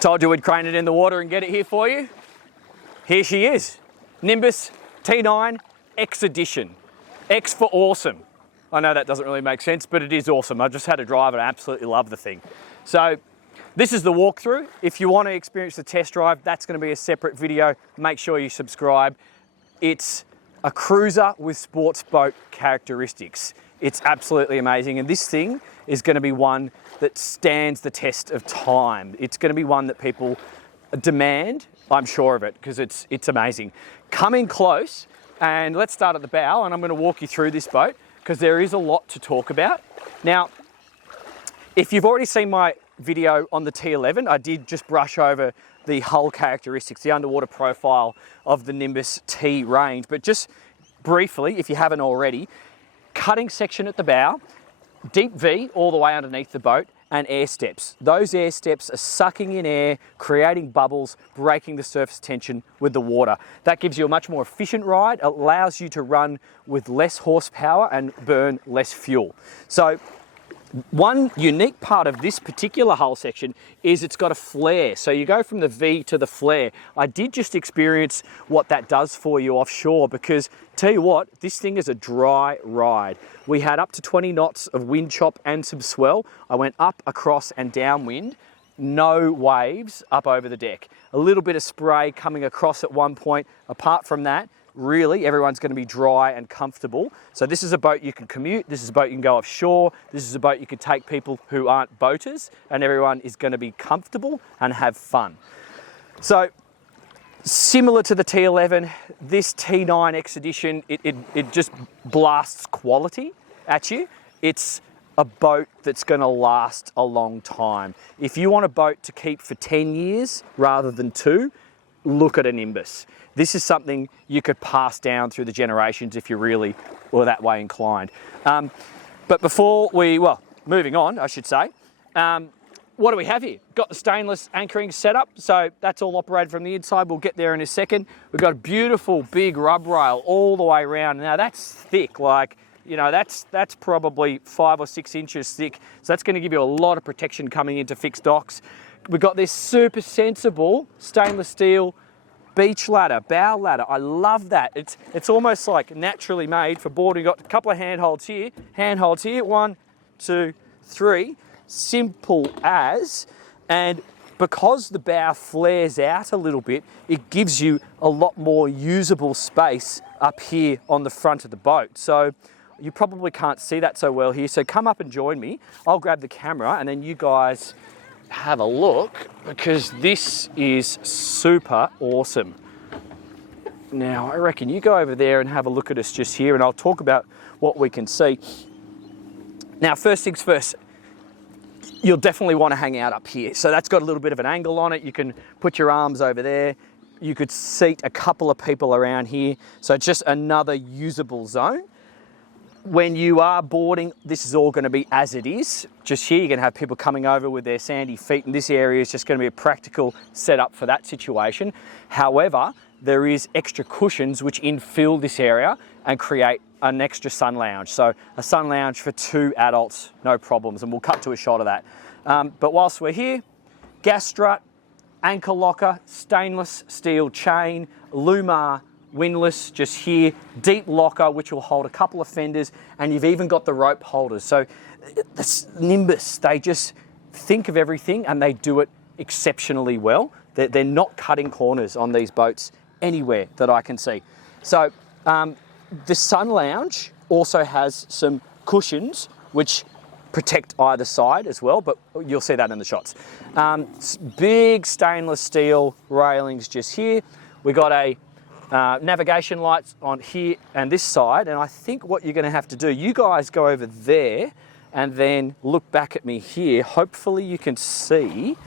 Told you we'd crane it in the water and get it here for you. Here she is, Nimbus T9X edition. X for awesome. I know that doesn't really make sense, but it is awesome. I just had a drive and I absolutely love the thing. So this is the walkthrough. If you want to experience the test drive, that's going to be a separate video. Make sure you subscribe. It's a cruiser with sports boat characteristics. It's absolutely amazing. And this thing is going to be one that stands the test of time. It's going to be one that people demand, I'm sure of it, because it's amazing. Come in close and let's start at the bow, and I'm going to walk you through this boat because there is a lot to talk about. Now, if you've already seen my video on the T11, I did just brush over the hull characteristics, the underwater profile of the Nimbus T range. But just briefly, if you haven't already, cutting section at the bow, deep V all the way underneath the boat, and air steps. Those air steps are sucking in air, creating bubbles, breaking the surface tension with the water. That gives you a much more efficient ride, allows you to run with less horsepower and burn less fuel. So one unique part of this particular hull section is it's got a flare. So you go from the V to the flare. I did just experience what that does for you offshore, because tell you what, this thing is a dry ride. We had up to 20 knots of wind chop and some swell. I went up, across and downwind. No waves up over the deck. A little bit of spray coming across at one point. Apart from that, really, everyone's going to be dry and comfortable. So this is a boat you can commute, this is a boat you can go offshore, this is a boat you can take people who aren't boaters, and everyone is going to be comfortable and have fun. So similar to the T11, this T9X edition, it just blasts quality at you. It's a boat that's going to last a long time. If you want a boat to keep for 10 years rather than 2, look at a Nimbus. This is something you could pass down through the generations if you really were that way inclined. But before we, moving on, I should say, what do we have here? Got the stainless anchoring setup, so that's all operated from the inside. We'll get there in a second. We've got a beautiful big rub rail all the way around. Now that's thick, like, you know, that's probably 5 or 6 inches thick. So that's going to give you a lot of protection coming into fixed docks. We've got this super sensible stainless steel beach ladder, bow ladder. I love that. It's almost like naturally made for boarding. We've got a couple of handholds here. 1, 2, 3. Simple as. And because the bow flares out a little bit, it gives you a lot more usable space up here on the front of the boat. So you probably can't see that so well here. So come up and join me. I'll grab the camera and then you guys have a look, because this is super awesome. Now I reckon you go over there and have a look at us just here, and I'll talk about what we can see. Now first things first, you'll definitely want to hang out up here. So that's got a little bit of an angle on it. You can put your arms over there. You could seat a couple of people around here. So it's just another usable zone. When you are boarding, this is all going to be as it is. Just here, you're going to have people coming over with their sandy feet, and this area is just going to be a practical setup for that situation. However, there is extra cushions which infill this area and create an extra sun lounge. So a sun lounge for 2 adults, no problems, and we'll cut to a shot of that. But whilst we're here, gas strut, anchor locker, stainless steel chain, Lumar windlass just here, deep locker which will hold a couple of fenders, and you've even got the rope holders. So the Nimbus, they just think of everything and they do it exceptionally well. They're not cutting corners on these boats anywhere that I can see. So the sun lounge also has some cushions which protect either side as well, but you'll see that in the shots. Big stainless steel railings just here. We got a navigation lights on here and this side, and I think what you're going to have to do, you guys go over there and then look back at me here. Hopefully you can see.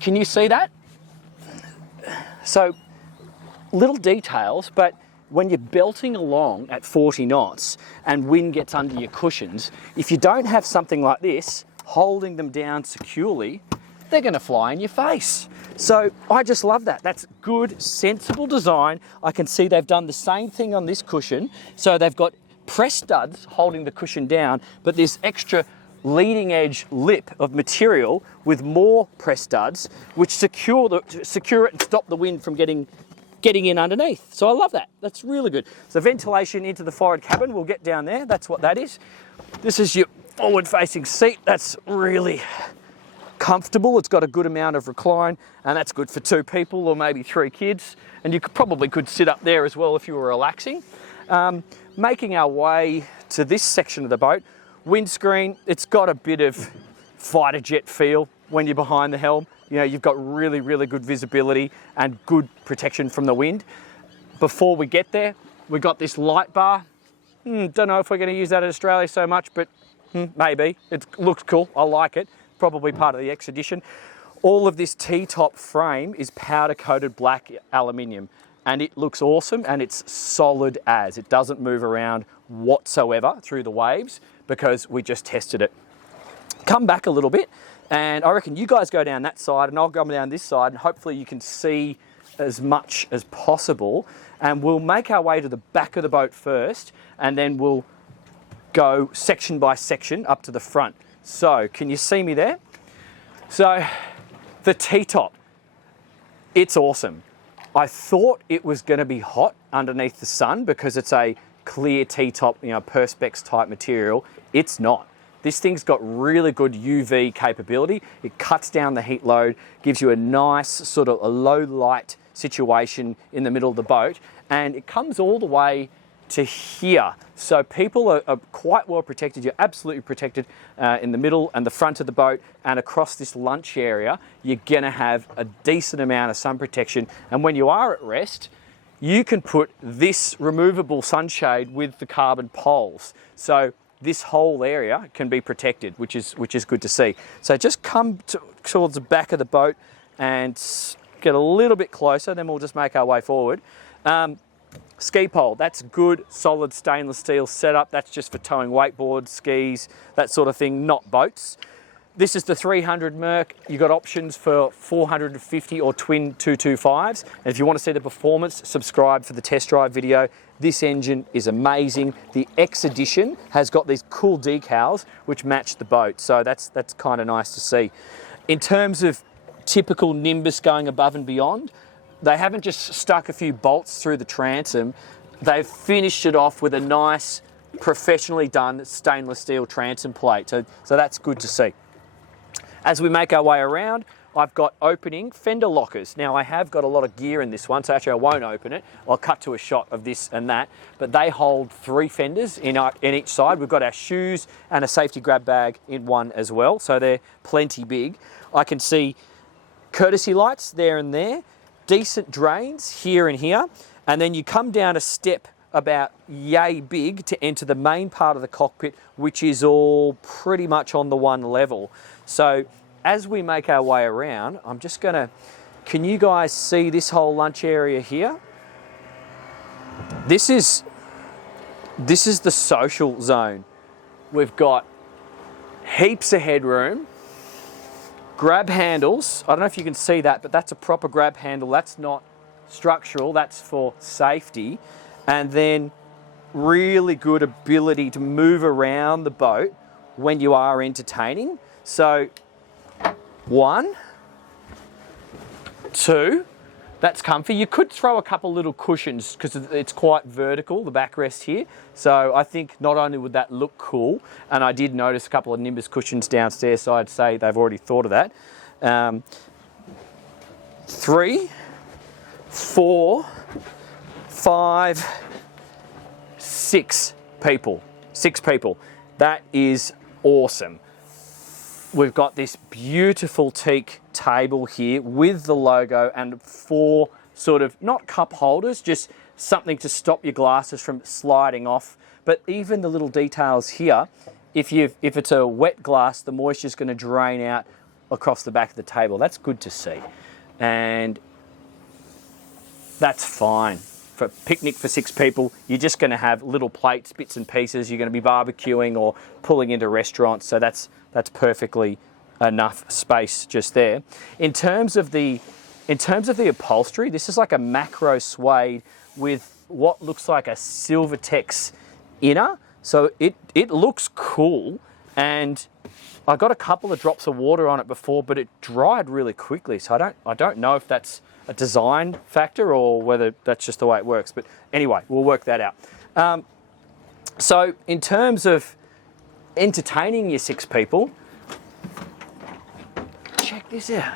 Can you see that? So little details, but when you're belting along at 40 knots and wind gets under your cushions, if you don't have something like this holding them down securely, they're going to fly in your face. So I just love that. That's good, sensible design. I can see they've done the same thing on this cushion. So they've got press studs holding the cushion down, but this extra leading edge lip of material with more press studs, which secure it and stop the wind from getting in underneath. So I love that. That's really good. So ventilation into the forward cabin, we'll get down there. That's what that is. This is your forward facing seat. That's really comfortable. It's got a good amount of recline, and that's good for 2 people or maybe 3 kids. And you probably could sit up there as well if you were relaxing. Making our way to this section of the boat, windscreen, it's got a bit of fighter jet feel when you're behind the helm. You know, you've got really, really good visibility and good protection from the wind. Before we get there, we've got this light bar. Don't know if we're going to use that in Australia so much, but maybe. It looks cool. I like it. Probably part of the X edition. All of this T-top frame is powder-coated black aluminium, and it looks awesome, and it's solid as. It doesn't move around whatsoever through the waves because we just tested it. Come back a little bit, and I reckon you guys go down that side and I'll go down this side, and hopefully you can see as much as possible. And we'll make our way to the back of the boat first, and then we'll go section by section up to the front. So can you see me there? So the T-top, it's awesome. I thought it was going to be hot underneath the sun because it's a clear T-top, you know, perspex type material. It's not. This thing's got really good UV capability. It cuts down the heat load, gives you a nice sort of a low light situation in the middle of the boat, and it comes all the way to here. So people are quite well protected. You're absolutely protected in the middle and the front of the boat, and across this lunch area, you're gonna have a decent amount of sun protection. And when you are at rest, you can put this removable sunshade with the carbon poles. So this whole area can be protected, which is good to see. So just come towards the back of the boat and get a little bit closer, then we'll just make our way forward. Ski pole, that's good, solid stainless steel setup. That's just for towing wakeboards, skis, that sort of thing, not boats. This is the 300 Merc. You've got options for 450 or twin 225s. And if you want to see the performance, subscribe for the test drive video. This engine is amazing. The X edition has got these cool decals which match the boat. So that's kind of nice to see. In terms of typical Nimbus going above and beyond, they haven't just stuck a few bolts through the transom. They've finished it off with a nice, professionally done stainless steel transom plate. So that's good to see. As we make our way around, I've got opening fender lockers. Now I have got a lot of gear in this one, so actually I won't open it. I'll cut to a shot of this and that, but they hold 3 fenders in each side. We've got our shoes and a safety grab bag in one as well, so they're plenty big. I can see courtesy lights there and there, decent drains here and here, and then you come down a step about yay big to enter the main part of the cockpit, which is all pretty much on the one level. So as we make our way around, I'm just gonna, can you guys see this whole lunch area here? This is the social zone. We've got heaps of headroom, grab handles. I don't know if you can see that, but that's a proper grab handle. That's not structural, that's for safety. And then really good ability to move around the boat when you are entertaining. So 1, 2, that's comfy. You could throw a couple little cushions because it's quite vertical, the backrest here. So I think not only would that look cool, and I did notice a couple of Nimbus cushions downstairs, so I'd say they've already thought of that. 3, 4, 5, 6 people. 6 people. That is awesome. We've got this beautiful teak table here with the logo and 4 sort of, not cup holders, just something to stop your glasses from sliding off. But even the little details here, if it's a wet glass, the moisture's going to drain out across the back of the table. That's good to see. And that's fine. For a picnic for 6 people, you're just going to have little plates, bits and pieces. You're going to be barbecuing or pulling into restaurants, so that's perfectly enough space just there. In terms of the upholstery, this is like a macro suede with what looks like a Silvertex inner. So it looks cool, and I got a couple of drops of water on it before, but it dried really quickly. So I don't know if that's a design factor or whether that's just the way it works. But anyway, we'll work that out. So in terms of entertaining your 6 people, check this out.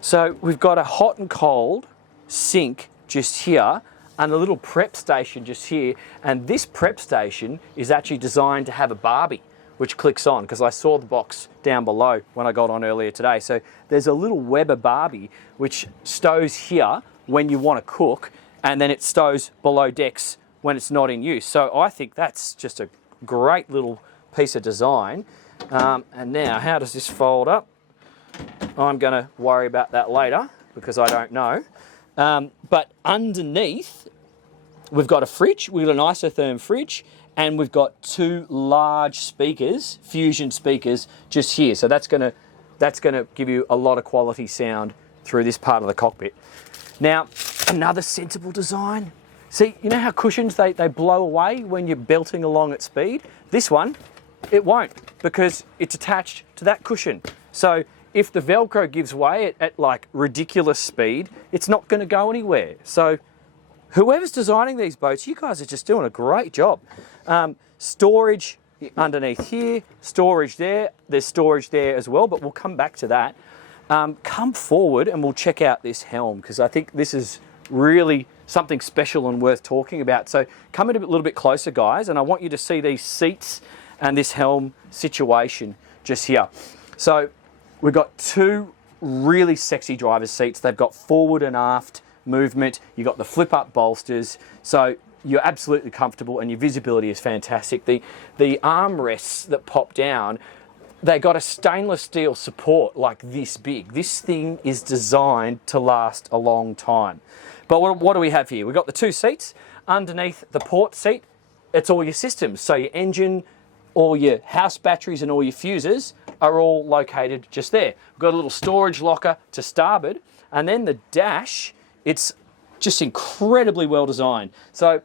So we've got a hot and cold sink just here and a little prep station just here. And this prep station is actually designed to have a Barbie, which clicks on, because I saw the box down below when I got on earlier today. So there's a little Weber Barbie which stows here when you want to cook, and then it stows below decks when it's not in use. So I think that's just a great little piece of design. And now, how does this fold up? I'm going to worry about that later because I don't know. But underneath, we've got a fridge, we've got an isotherm fridge, and we've got 2 large speakers, Fusion speakers, just here. So that's going to give you a lot of quality sound through this part of the cockpit. Now, another sensible design. See, you know how cushions, they blow away when you're belting along at speed? This one, it won't, because it's attached to that cushion. So if the Velcro gives way at like ridiculous speed, it's not going to go anywhere. So whoever's designing these boats, you guys are just doing a great job. Storage underneath here, storage there, there's storage there as well, but we'll come back to that. Come forward and we'll check out this helm, because I think this is really something special and worth talking about. So come in a little bit closer, guys, and I want you to see these seats and this helm situation just here. So we've got 2 really sexy driver's seats. They've got forward and aft movement. You've got the flip-up bolsters. So you're absolutely comfortable and your visibility is fantastic. The armrests that pop down, they got a stainless steel support like this big. This thing is designed to last a long time. But what do we have here? We've got the 2 seats. Underneath the port seat, it's all your systems. So your engine, all your house batteries and all your fuses are all located just there. We've got a little storage locker to starboard, and then the dash, it's just incredibly well designed. So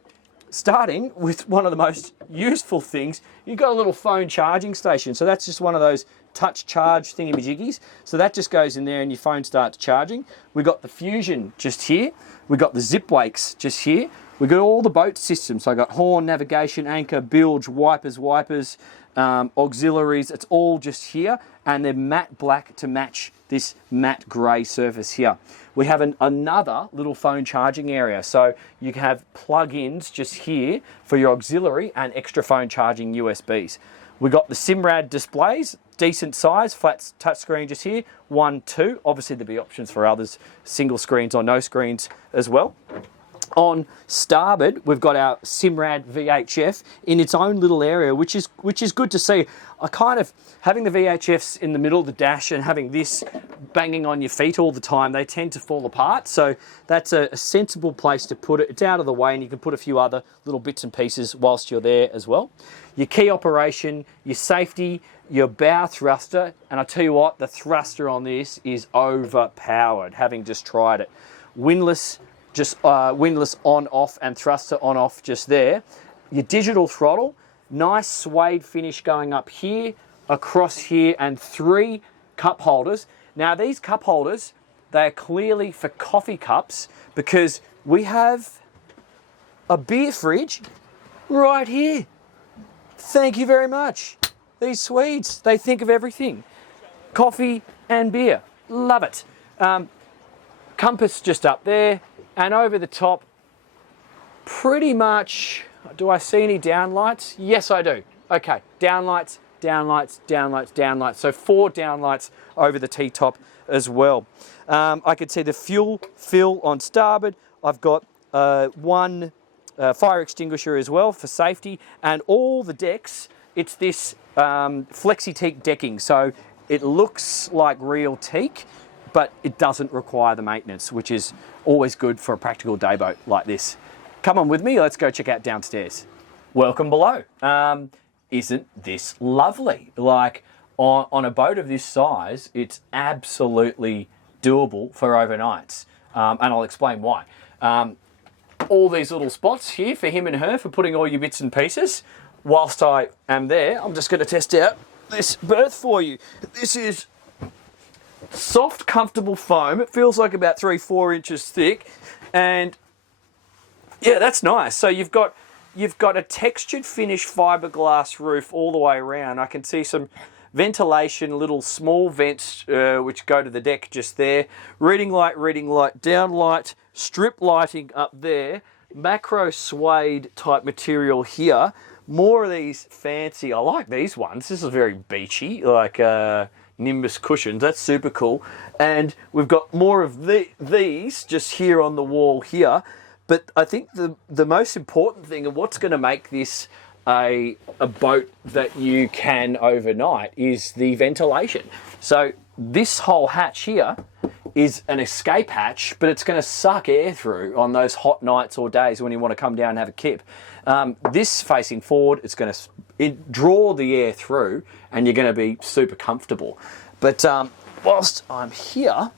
starting with one of the most useful things, you've got a little phone charging station. So that's just one of those touch charge thingamajiggies. So that just goes in there and your phone starts charging. We've got the Fusion just here. We've got the zip wakes just here. We've got all the boat systems. So I've got horn, navigation, anchor, bilge, wipers, auxiliaries. It's all just here, and they're matte black to match this matte grey surface here. We have another little phone charging area. So you can have plug-ins just here for your auxiliary and extra phone charging USBs. We've got the Simrad Displays, decent size, flat touchscreen just here, 1, 2. Obviously there'll be options for others, single screens or no screens as well. On starboard, we've got our Simrad VHF in its own little area, which is good to see. I kind of, having the VHFs in the middle of the dash and having this banging on your feet all the time, they tend to fall apart. So that's a sensible place to put it. It's out of the way, and you can put a few other little bits and pieces whilst you're there as well. Your key operation, your safety, your bow thruster, and I tell you what, the thruster on this is overpowered, having just tried it. Windlass, just windlass on off and thruster on off just there. Your digital throttle, nice suede finish going up here, across here, and 3 cup holders. Now these cup holders, they are clearly for coffee cups, because we have a beer fridge right here. Thank you very much. These Swedes, they think of everything. Coffee and beer, love it. Compass just up there. And over the top, pretty much, do I see any downlights? Yes, I do. Okay, downlights, downlights, downlights, downlights. So 4 downlights over the T-top as well. I could see the fuel fill on starboard. I've got 1 fire extinguisher as well for safety. And all the decks, it's this flexi-teak decking. So it looks like real teak, but it doesn't require the maintenance, which is always good for a practical day boat like this. Come on with me, let's go check out downstairs. Welcome below. Isn't this lovely? Like on a boat of this size, it's absolutely doable for overnights. And I'll explain why. All these little spots here for him and her for putting all your bits and pieces. Whilst I am there, I'm just going to test out this berth for you. This is soft, comfortable foam. It feels like about 3-4 inches thick, and yeah, that's nice. So you've got a textured finish fiberglass roof all the way around. I can see some ventilation, little small vents which go to the deck just there. Reading light, down light, strip lighting up there. Macro suede type material here. More of these fancy, I like these ones. This is very beachy, like Nimbus cushions. That's super cool. And we've got more of these just here on the wall here. But I think the most important thing, and what's going to make this a boat that you can overnight, is the ventilation. So this whole hatch here is an escape hatch, but it's going to suck air through on those hot nights or days when you want to come down and have a kip. This facing forward, it's going to draw the air through, and you're going to be super comfortable. But whilst I'm here,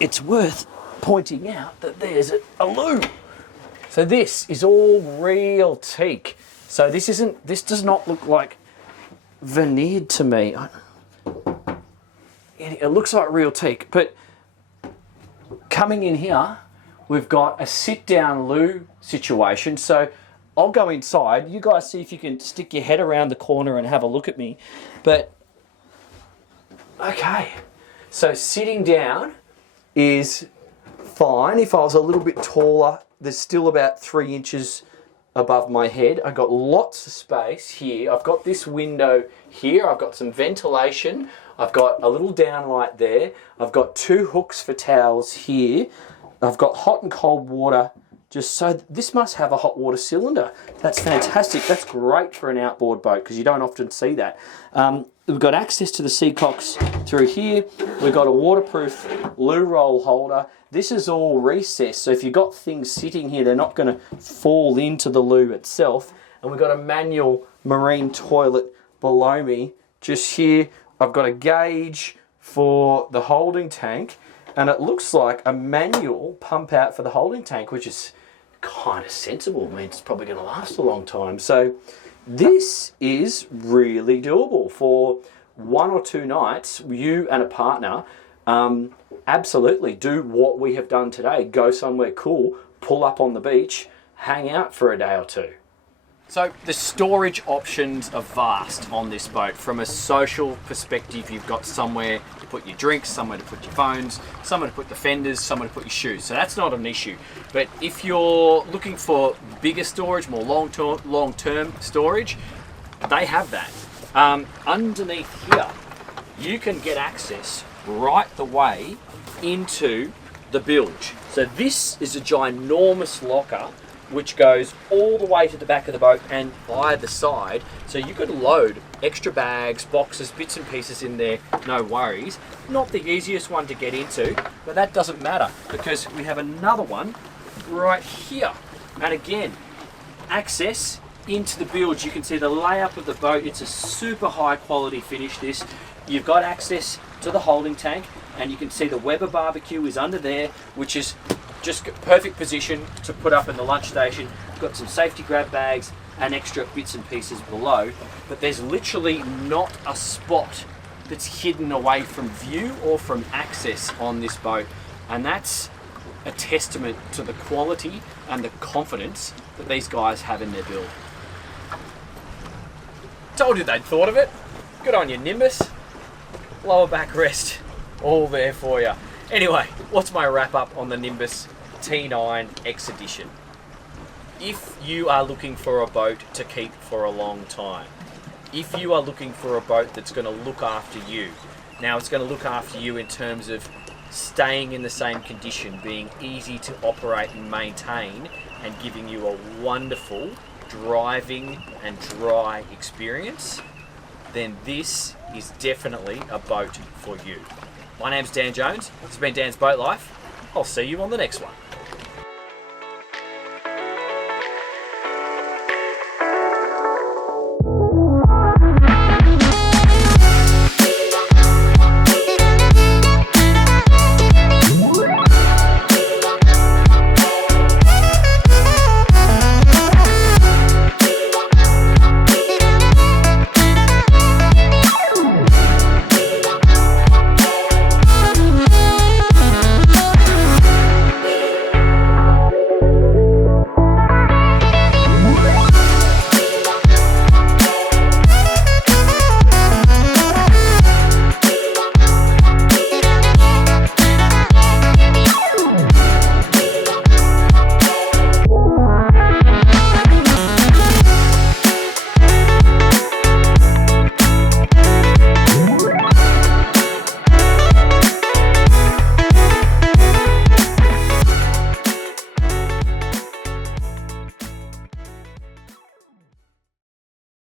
it's worth pointing out that there's a loo. So this is all real teak. So this does not look like veneered to me. It looks like real teak, but coming in here, we've got a sit-down loo situation. So I'll go inside. You guys see if you can stick your head around the corner and have a look at me. But, okay. So sitting down is fine. If I was a little bit taller, there's still about 3 inches above my head. I've got lots of space here. I've got this window here. I've got some ventilation. I've got a little downlight there. I've got 2 hooks for towels here. I've got hot and cold water. Just so this must have a hot water cylinder. That's fantastic. That's great for an outboard boat because you don't often see that. We've got access to the seacocks through here. We've got a waterproof loo roll holder. This is all recessed, so if you've got things sitting here, they're not going to fall into the loo itself. And we've got a manual marine toilet below me. Just here, I've got a gauge for the holding tank, and it looks like a manual pump out for the holding tank, which is kind of sensible. I mean, it's probably going to last a long time. So this is really doable for 1 or 2 nights, you and a partner. Absolutely do what we have done today. Go somewhere cool, pull up on the beach, hang out for a day or 2. So the storage options are vast on this boat. From a social perspective, you've got somewhere to put your drinks, somewhere to put your phones, somewhere to put the fenders, somewhere to put your shoes. So that's not an issue. But if you're looking for bigger storage, more long-term storage, they have that. Underneath here, you can get access right the way into the bilge. So this is a ginormous locker which goes all the way to the back of the boat and either side. So you could load extra bags, boxes, bits and pieces in there, no worries. Not the easiest one to get into, but that doesn't matter because we have another one right here. And again, access into the bilge. You can see the layup of the boat. It's a super high quality finish this. You've got access to the holding tank, and you can see the Weber barbecue is under there, which is just perfect position to put up in the lunch station. Got some safety grab bags and extra bits and pieces below, but there's literally not a spot that's hidden away from view or from access on this boat, and that's a testament to the quality and the confidence that these guys have in their build. Told you they'd thought of it. Good on you, Nimbus. Lower backrest, all there for you. Anyway, what's my wrap up on the Nimbus T9X edition? If you are looking for a boat to keep for a long time, if you are looking for a boat that's going to look after you, now it's going to look after you in terms of staying in the same condition, being easy to operate and maintain, and giving you a wonderful driving and dry experience, then this is definitely a boat for you. My name's Dan Jones. This has been Dan's Boat Life. I'll see you on the next one.